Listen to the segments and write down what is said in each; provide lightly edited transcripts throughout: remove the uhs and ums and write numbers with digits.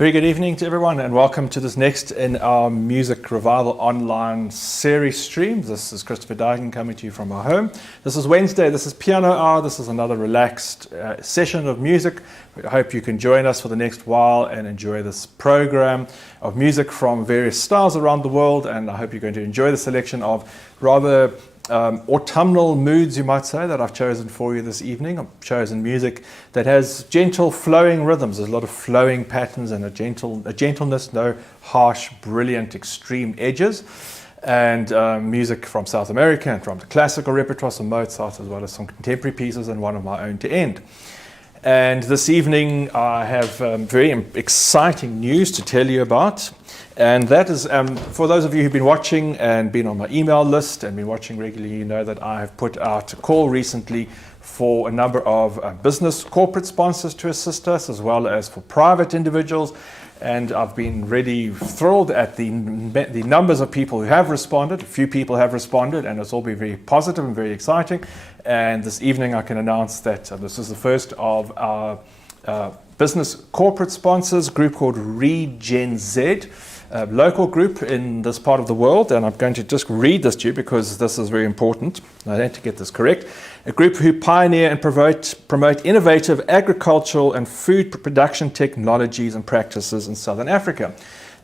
Very good evening to everyone, and welcome to this next in our Music Revival online series stream. This is Christopher Duigan coming to you from our home. This is Wednesday, this is Piano Hour, this is another relaxed session of music. I hope you can join us for the next while and enjoy this program of music from various styles around the world, and I hope you're going to enjoy the selection of rather autumnal moods, you might say, that I've chosen for you this evening. I've chosen music that has gentle flowing rhythms. There's a lot of flowing patterns and a gentleness, no harsh, brilliant, extreme edges. And music from South America and from the classical repertoire, some Mozart, as well as some contemporary pieces and one of my own to end. And this evening I have very exciting news to tell you about. And that is, for those of you who've been watching and been on my email list and been watching regularly, you know that I have put out a call recently for a number of business corporate sponsors to assist us, as well as for private individuals. And I've been really thrilled at the numbers of people who have responded. A few people have responded, and it's all been very positive and very exciting. And this evening I can announce that this is the first of our business corporate sponsors, a group called Regen Z, a local group in this part of the world. And I'm going to just read this to you because this is very important. I need to get this correct. A group who pioneer and promote innovative agricultural and food production technologies and practices in Southern Africa.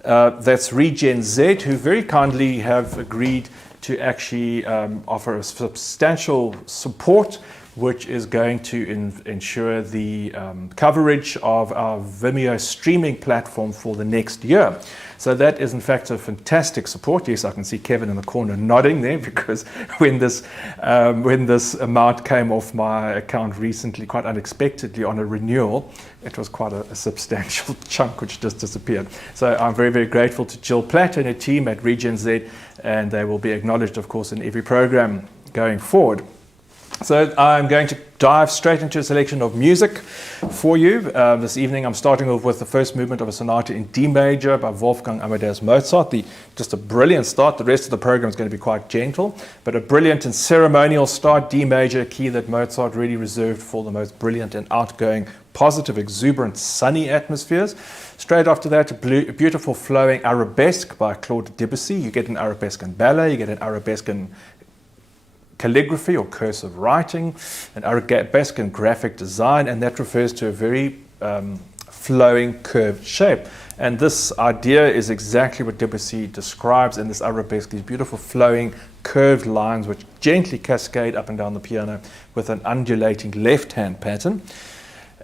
That's Regen Z, who very kindly have agreed to actually offer a substantial support, which is going to ensure the coverage of our Vimeo streaming platform for the next year. So that is in fact a fantastic support. Yes, I can see Kevin in the corner nodding there, because when this amount came off my account recently, quite unexpectedly on a renewal, it was quite a substantial chunk which just disappeared. So I'm very, very grateful to Jill Platt and her team at Regen Z, and they will be acknowledged, of course, in every program going forward. So I'm going to dive straight into a selection of music for you. This evening I'm starting off with the first movement of a sonata in D major by Wolfgang Amadeus Mozart. Just a brilliant start. The rest of the program is going to be quite gentle, but a brilliant and ceremonial start. D major, a key that Mozart really reserved for the most brilliant and outgoing, positive, exuberant, sunny atmospheres. Straight after that, a beautiful flowing arabesque by Claude Debussy. You get an arabesque in ballet, you get an arabesque in calligraphy or cursive writing, an arabesque in graphic design, and that refers to a very flowing curved shape. And this idea is exactly what Debussy describes in this arabesque, these beautiful flowing curved lines which gently cascade up and down the piano with an undulating left-hand pattern.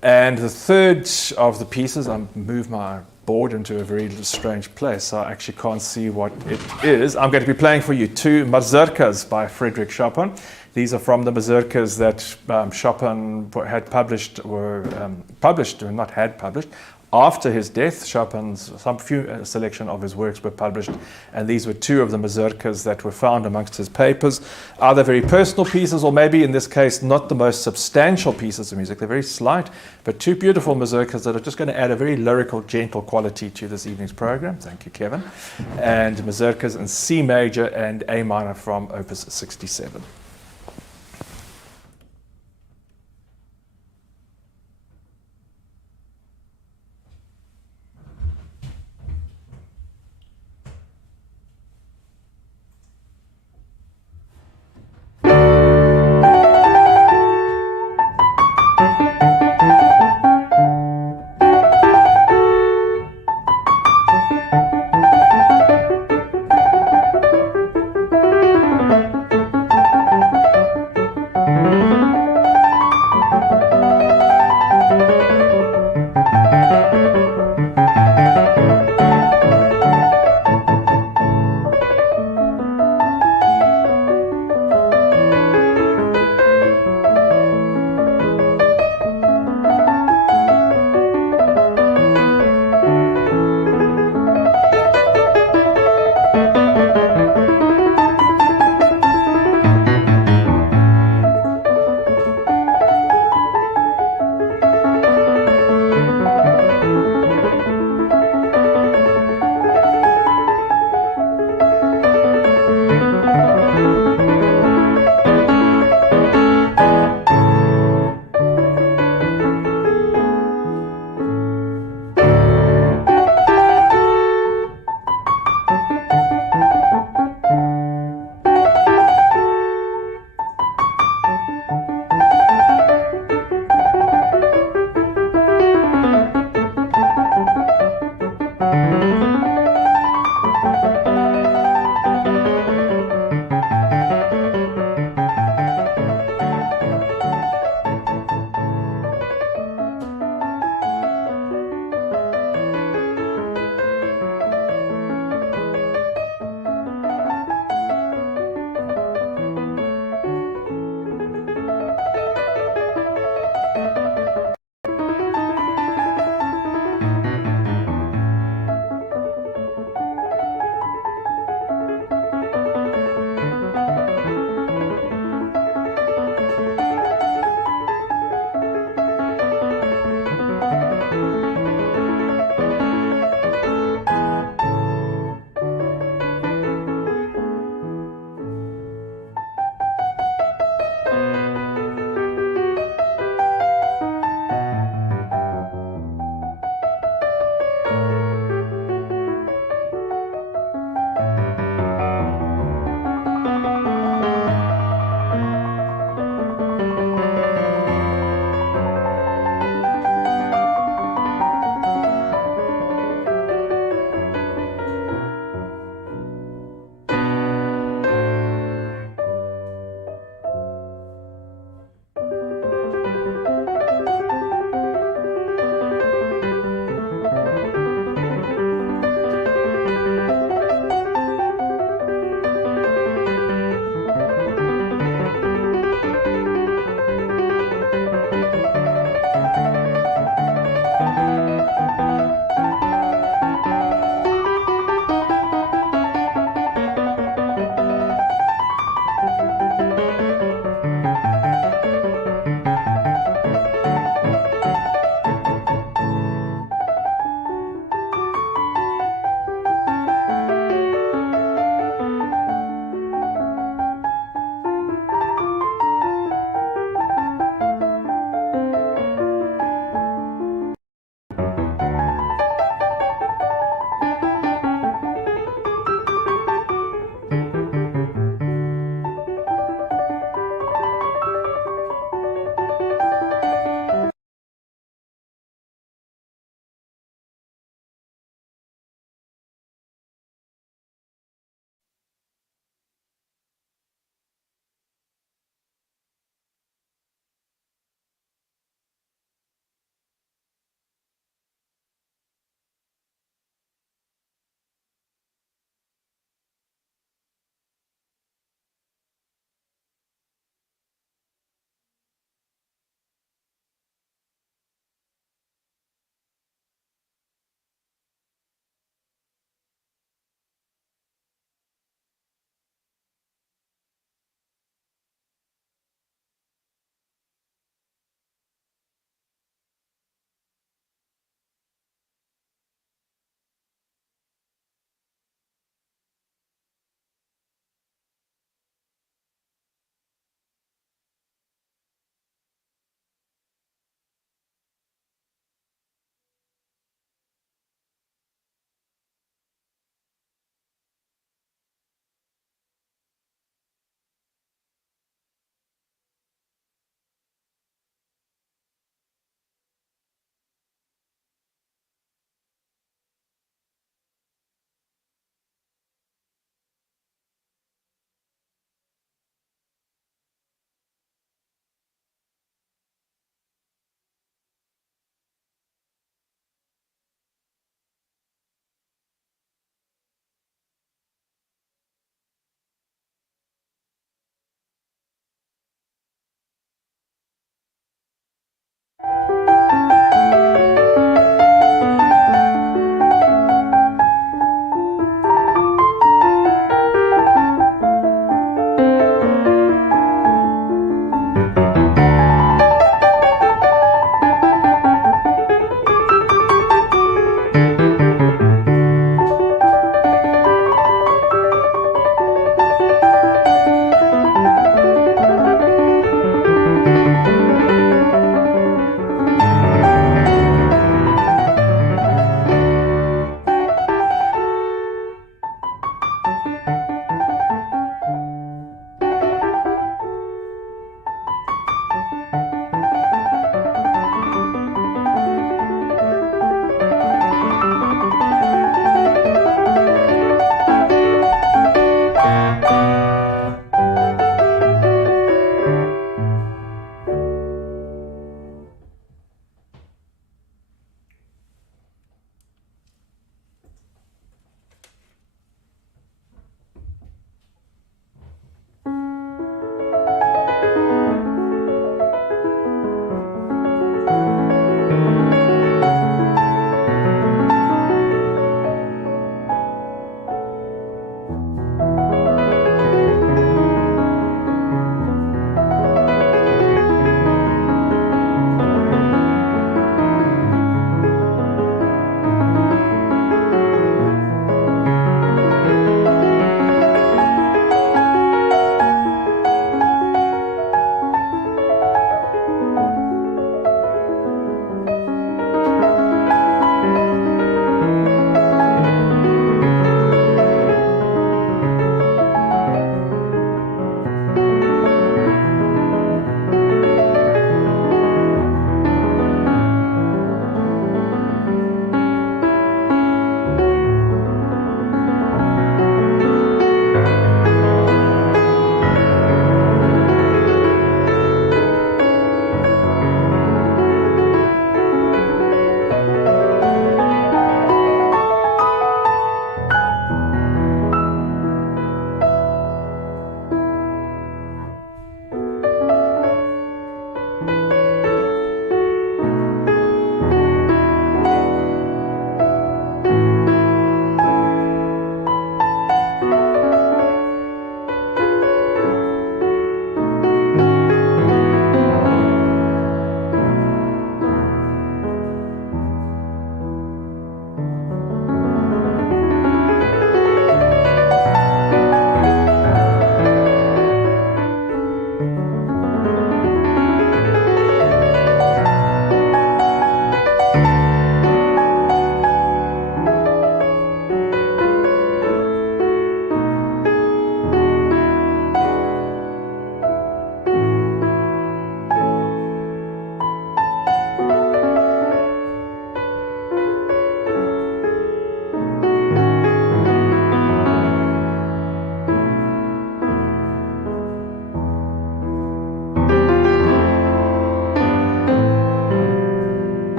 And the third of the pieces, I move my board into a very strange place, so I actually can't see what it is. I'm going to be playing for you two mazurkas by Frédéric Chopin. These are from the mazurkas that Chopin had published, after his death. Chopin's selection of his works were published, and these were two of the mazurkas that were found amongst his papers. Either very personal pieces, or maybe in this case not the most substantial pieces of music. They're very slight, but two beautiful mazurkas that are just going to add a very lyrical, gentle quality to this evening's program. Thank you, Kevin. And mazurkas in C major and A minor from Opus 67.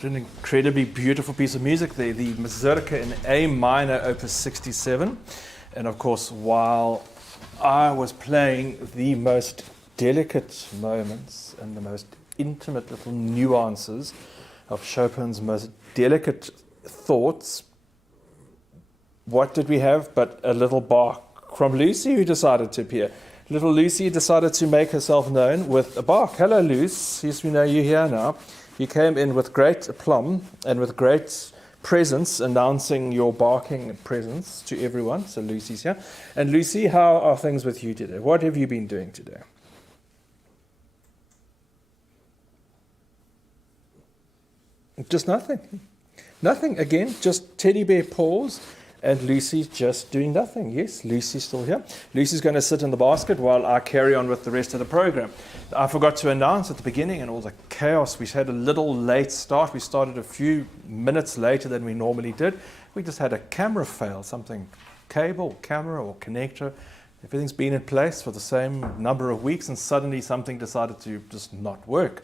What an incredibly beautiful piece of music there, the Mazurka in A minor, opus 67. And of course, while I was playing the most delicate moments and the most intimate little nuances of Chopin's most delicate thoughts, what did we have but a little bark from Lucy, who decided to appear. Little Lucy decided to make herself known with a bark. Hello, Luce. Yes, we know you're here now. You came in with great aplomb and with great presence, announcing your barking presence to everyone. So Lucy's here. And Lucy, how are things with you today? What have you been doing today? Just nothing. Nothing. Again, just teddy bear paws. And Lucy's just doing nothing. Yes, Lucy's still here. Lucy's going to sit in the basket while I carry on with the rest of the program. I forgot to announce at the beginning, and all the chaos, we had a little late start. We started a few minutes later than we normally did. We just had a camera fail, something, cable, camera or connector. Everything's been in place for the same number of weeks, and suddenly something decided to just not work.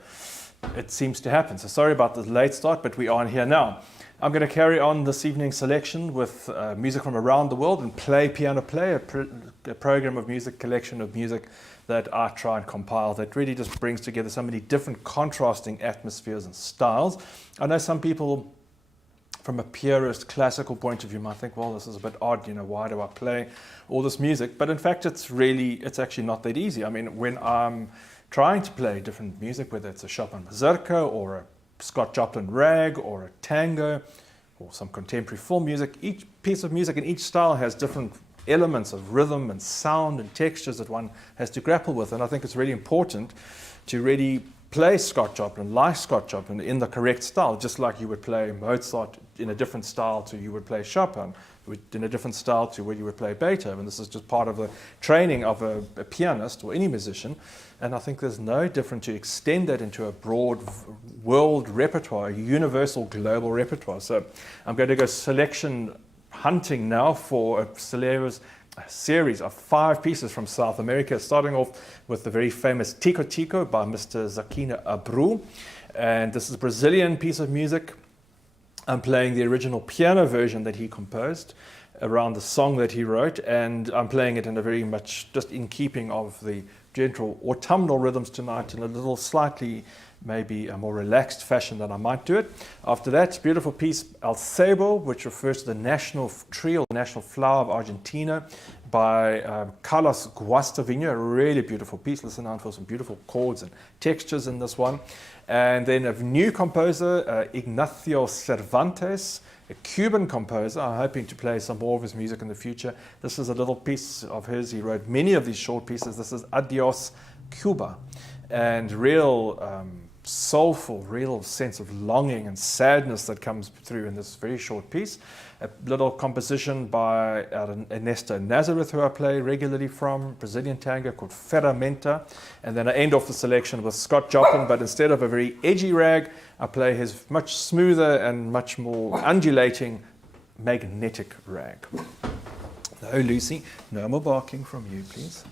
It seems to happen. So sorry about the late start, but we are on here now. I'm going to carry on this evening's selection with music from around the world and Piano Play, a program of music, collection of music that I try and compile that really just brings together so many different contrasting atmospheres and styles. I know some people from a purist classical point of view might think, well, this is a bit odd, why do I play all this music? But in fact, it's actually not that easy. I mean, when I'm trying to play different music, whether it's a Chopin mazurka or a Scott Joplin rag or a tango or some contemporary film music, each piece of music and each style has different elements of rhythm and sound and textures that one has to grapple with. And I think it's really important to really play Scott Joplin, like Scott Joplin, in the correct style, just like you would play Mozart in a different style to you would play Chopin, in a different style to where you would play Beethoven. This is just part of the training of a pianist or any musician. And I think there's no different to extend that into a broad world repertoire, a universal global repertoire. So I'm going to go selection hunting now for a series of 5 pieces from South America, starting off with the very famous Tico Tico by Mr. Zaquina Abreu. And this is a Brazilian piece of music. I'm playing the original piano version that he composed around the song that he wrote, and I'm playing it in a very much just in keeping of the gentle autumnal rhythms tonight in a little slightly maybe a more relaxed fashion than I might do it. After that, beautiful piece El Ceibo, which refers to the national tree or the national flower of Argentina by Carlos Guastavino, a really beautiful piece. Listen out for some beautiful chords and textures in this one. And then a new composer, Ignacio Cervantes, a Cuban composer. I'm hoping to play some more of his music in the future. This is a little piece of his. He wrote many of these short pieces. This is Adios Cuba. And real soulful, real sense of longing and sadness that comes through in this very short piece. A little composition by Ernesto Nazareth, who I play regularly from, Brazilian tango called Ferramenta. And then I end off the selection with Scott Joplin, but instead of a very edgy rag, I play his much smoother and much more undulating magnetic rag. No, Lucy, no more barking from you, please.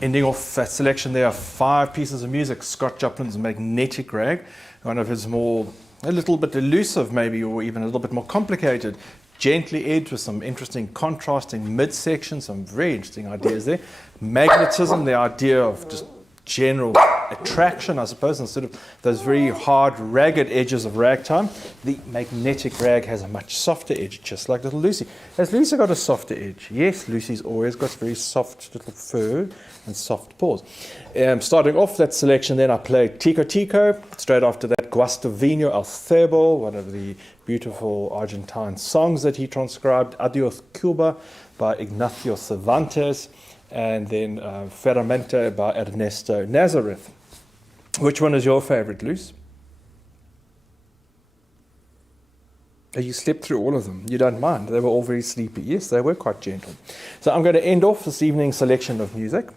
Ending off that selection, there are 5 pieces of music. Scott Joplin's Magnetic Rag, one of his more, a little bit elusive maybe, or even a little bit more complicated, gently edged with some interesting contrasting midsection, some very interesting ideas there. Magnetism, the idea of just general attraction, I suppose, instead of those very hard, ragged edges of ragtime. The magnetic rag has a much softer edge, just like little Lucy. Has Lucy got a softer edge? Yes, Lucy's always got very soft little fur and soft paws. Starting off that selection, then I played Tico Tico. Straight after that, Guastavino al Thebo, one of the beautiful Argentine songs that he transcribed, Adios Cuba by Ignacio Cervantes, and then Ferramenta by Ernesto Nazareth. Which one is your favorite, Luce? Oh, you slept through all of them. You don't mind. They were all very sleepy. Yes, they were quite gentle. So I'm going to end off this evening's selection of music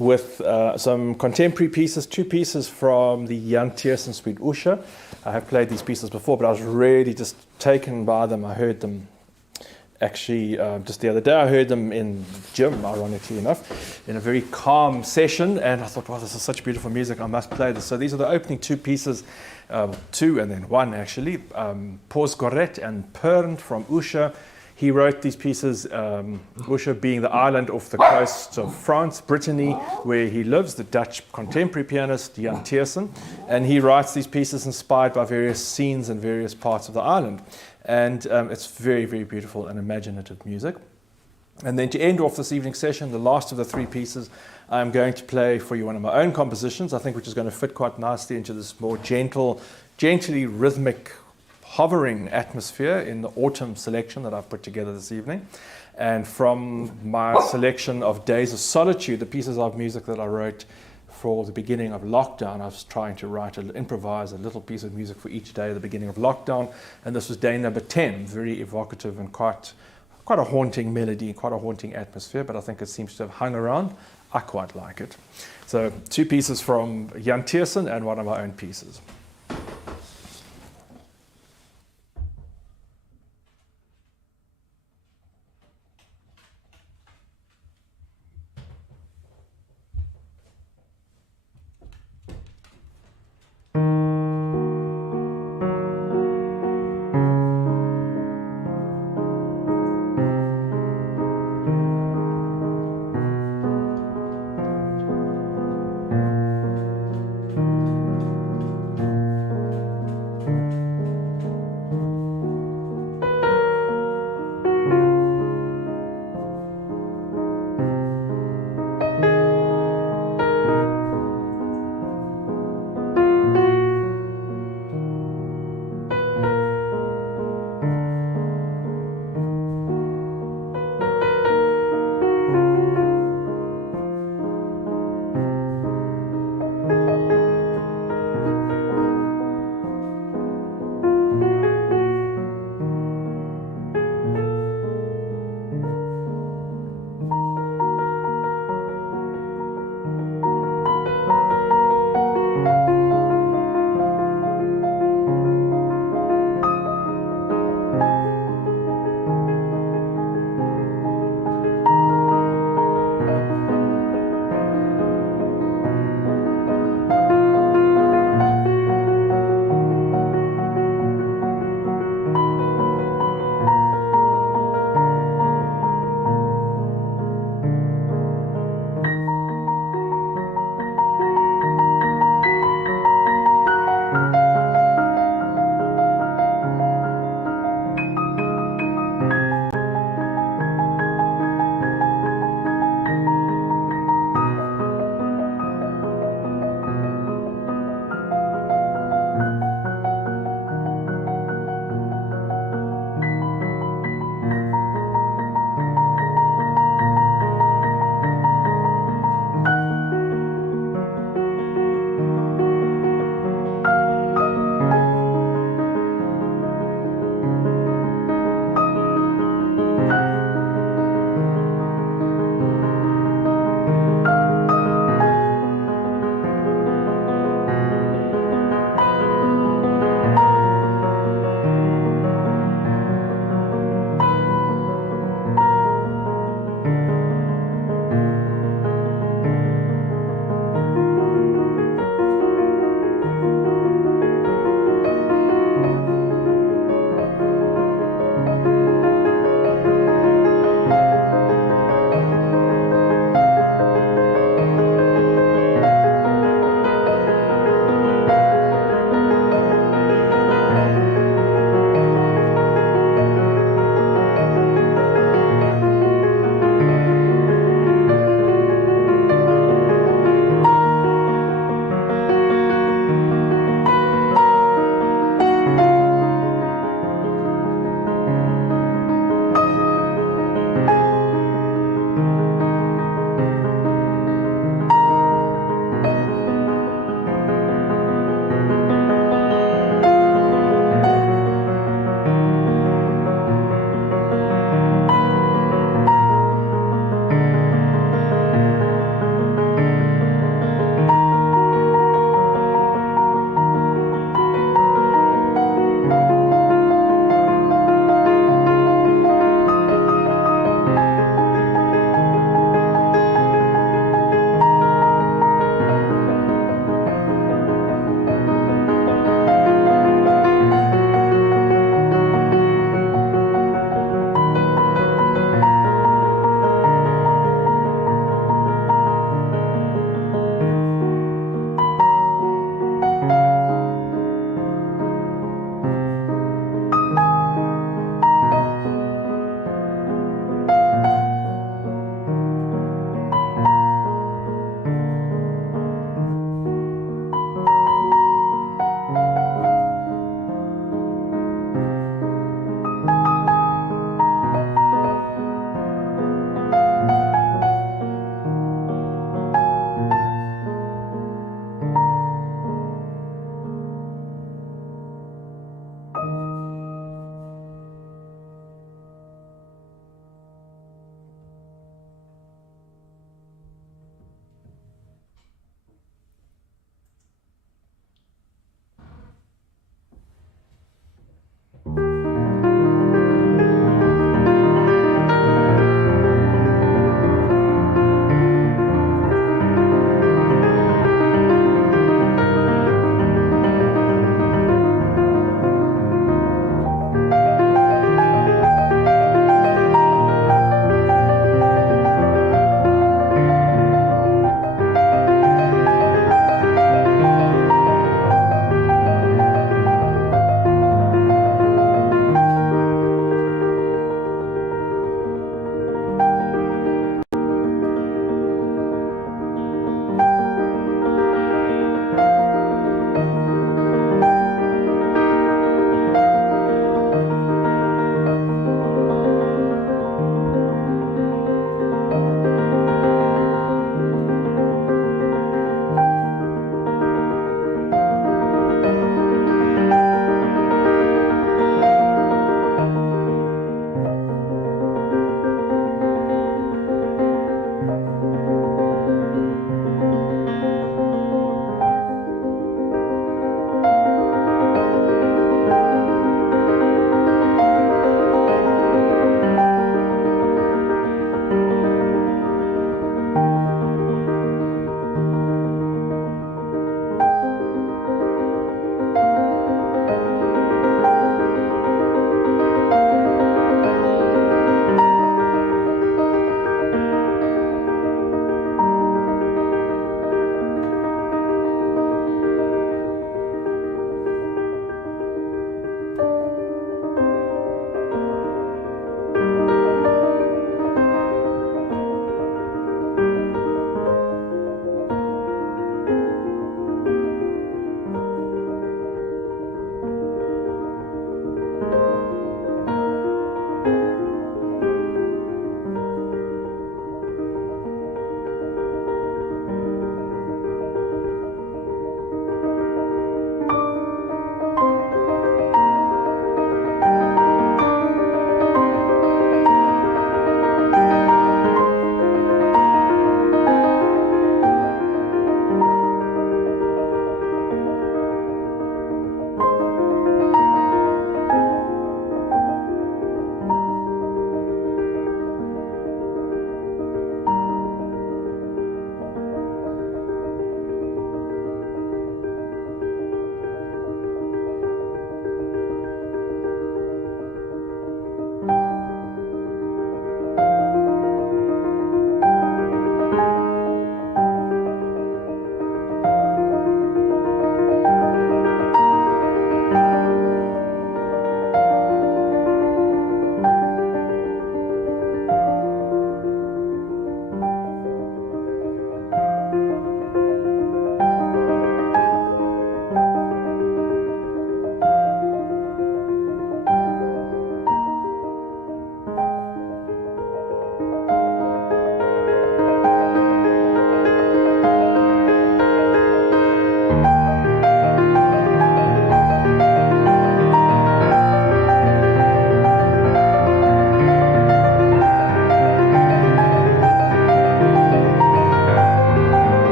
with some contemporary pieces, 2 pieces from the Jan Tiersen Suite Usha. I have played these pieces before, but I was really just taken by them. I heard them actually just the other day. I heard them in the gym, ironically enough, in a very calm session, and I thought, wow, this is such beautiful music, I must play this. So these are the opening 2 pieces, 2 and then 1 actually, Pause Goret and Pernt from Usha. He wrote these pieces, Usha being the island off the coast of France, Brittany, where he lives, the Dutch contemporary pianist Jan Tiersen, and he writes these pieces inspired by various scenes in various parts of the island. And it's very, very beautiful and imaginative music. And then to end off this evening session, the last of the 3 pieces, I'm going to play for you one of my own compositions, I think, which is going to fit quite nicely into this more gently rhythmic, hovering atmosphere in the autumn selection that I've put together this evening. And from my selection of Days of Solitude, the pieces of music that I wrote for the beginning of lockdown, I was trying to improvise a little piece of music for each day at the beginning of lockdown, and this was day number 10, very evocative and quite a haunting melody, quite a haunting atmosphere, but I think it seems to have hung around. I quite like it. So 2 pieces from Jan Tiersen and one of my own pieces.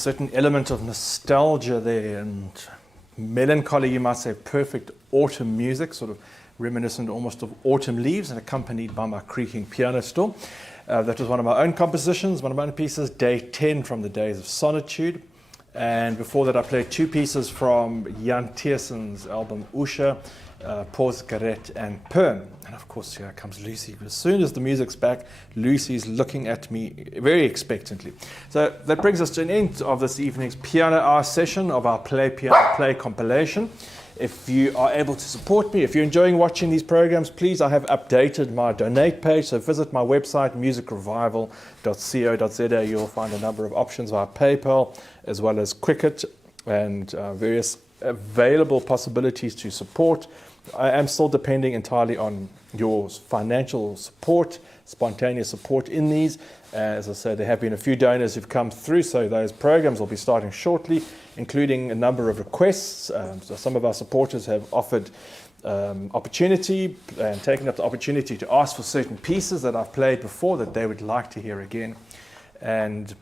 certain element of nostalgia there and melancholy, you might say, perfect autumn music, sort of reminiscent almost of autumn leaves and accompanied by my creaking piano stool. That was one of my own compositions, one of my own pieces, Day 10 from the Days of Solitude. And before that I played two pieces from Jan Tierson's album Usha, Pause, Garret and Perm. And of course here comes Lucy. As soon as the music's back, Lucy's looking at me very expectantly. So that brings us to an end of this evening's Piano Hour session of our Play Piano Play compilation. If you are able to support me, if you're enjoying watching these programs, please, I have updated my donate page. So visit my website, musicrevival.co.za. You'll find a number of options via PayPal, as well as Quicket and various available possibilities to support. I am still depending entirely on your financial support, spontaneous support in these. As I said, there have been a few donors who've come through, so those programs will be starting shortly, including a number of requests. So some of our supporters have offered opportunity and taken up the opportunity to ask for certain pieces that I've played before that they would like to hear again. And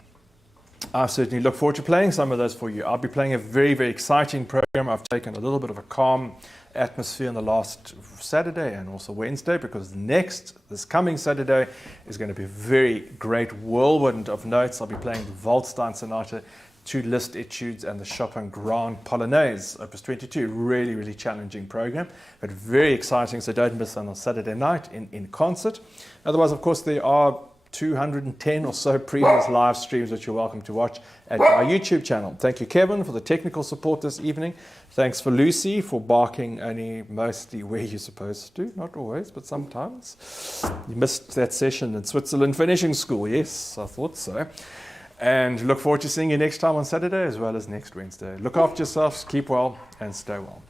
I certainly look forward to playing some of those for you. I'll be playing a very, very exciting program. I've taken a little bit of a calm atmosphere on the last Saturday and also Wednesday, because this coming Saturday is going to be a very great whirlwind of notes. I'll be playing the Waldstein Sonata, two Liszt etudes and the Chopin Grand Polonaise, Opus 22. Really, really challenging program, but very exciting, so don't miss on Saturday night in concert. Otherwise, of course, there are 210 or so previous live streams which you're welcome to watch at our YouTube channel. Thank you, Kevin, for the technical support this evening. Thanks for Lucy for barking only mostly where you're supposed to. Not always, but sometimes. You missed that session in Switzerland finishing school. Yes, I thought so. And look forward to seeing you next time on Saturday as well as next Wednesday. Look after yourselves, keep well, and stay well.